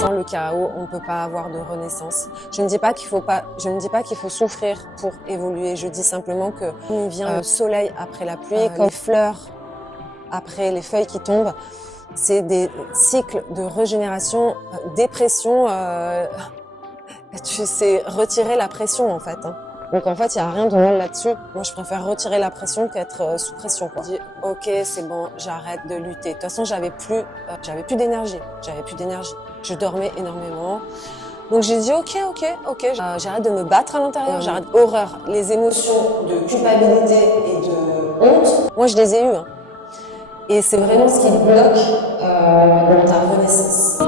sans le chaos, on ne peut pas avoir de renaissance. Je ne dis pas qu'il faut souffrir pour évoluer. Je dis simplement que il vient le soleil après la pluie, comme les fleurs après les feuilles qui tombent. C'est des cycles de régénération, dépression. Tu sais retirer la pression en fait. Donc en fait, il n'y a rien de mal là-dessus. Moi, je préfère retirer la pression qu'être sous pression, quoi. Je dis, ok, c'est bon, j'arrête de lutter. De toute façon, j'avais plus d'énergie. Je dormais énormément. Donc j'ai dit, ok, j'arrête de me battre à l'intérieur, j'arrête horreur. Les émotions de culpabilité et de honte, moi, je les ai eues. Et c'est vraiment ce qui bloque dans ta renaissance.